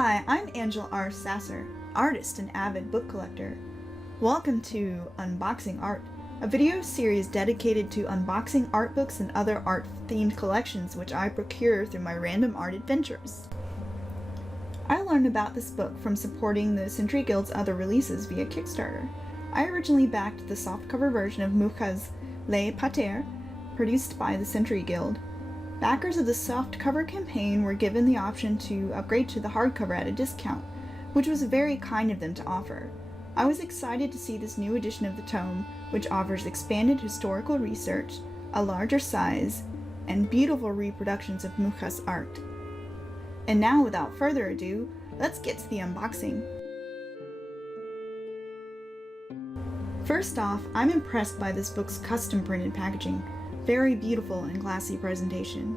Hi, I'm Angela R. Sasser, artist and avid book collector. Welcome to Unboxing Art, a video series dedicated to unboxing art books and other art-themed collections which I procure through my random art adventures. I learned about this book from supporting the Century Guild's other releases via Kickstarter. I originally backed the softcover version of Mucha's Les Patères, produced by the Century Guild. Backers of the softcover campaign were given the option to upgrade to the hardcover at a discount, which was very kind of them to offer. I was excited to see this new edition of the tome, which offers expanded historical research, a larger size, and beautiful reproductions of Mucha's art. And now, without further ado, let's get to the unboxing. First off, I'm impressed by this book's custom printed packaging. Very beautiful and classy presentation.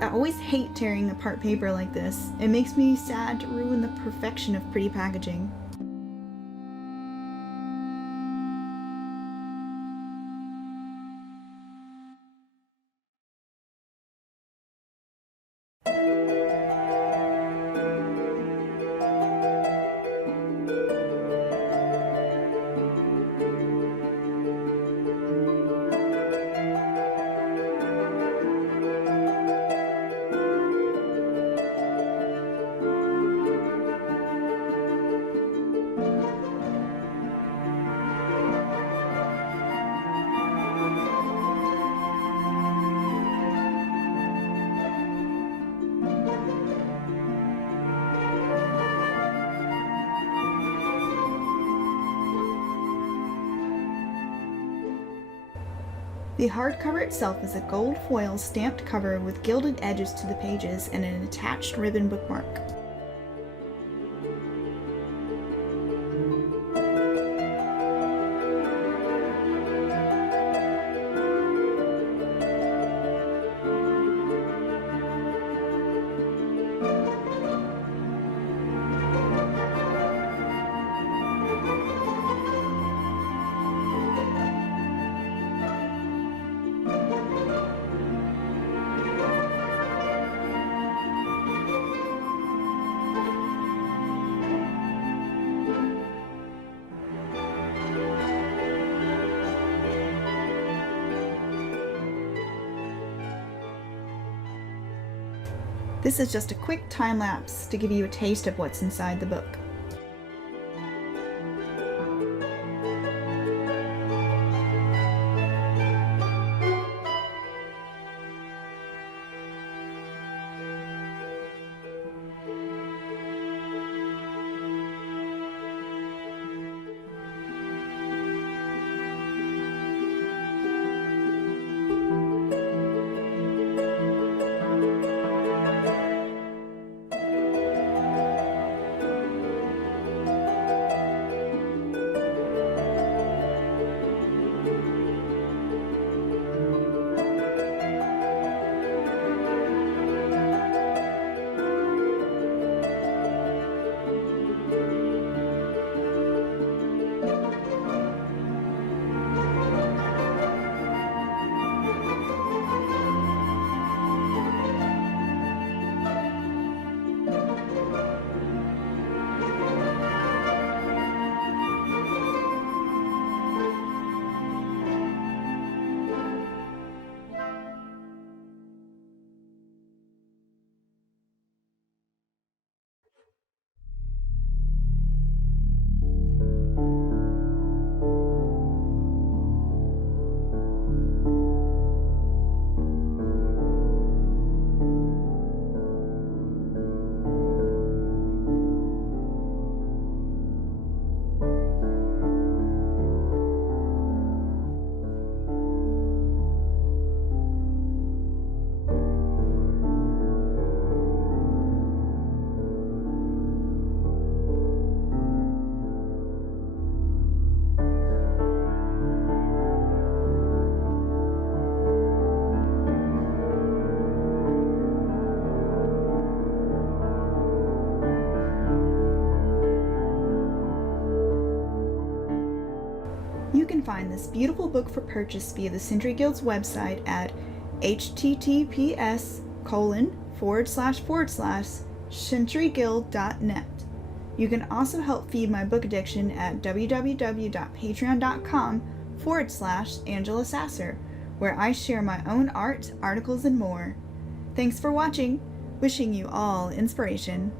I always hate tearing apart paper like this. It makes me sad to ruin the perfection of pretty packaging. The hardcover itself is a gold foil stamped cover with gilded edges to the pages and an attached ribbon bookmark. This is just a quick time lapse to give you a taste of what's inside the book. You can find this beautiful book for purchase via the Century Guild's website at https://centuryguild.net. You can also help feed my book addiction at www.patreon.com/Angela Sasser, where I share my own art, articles, and more. Thanks for watching. Wishing you all inspiration.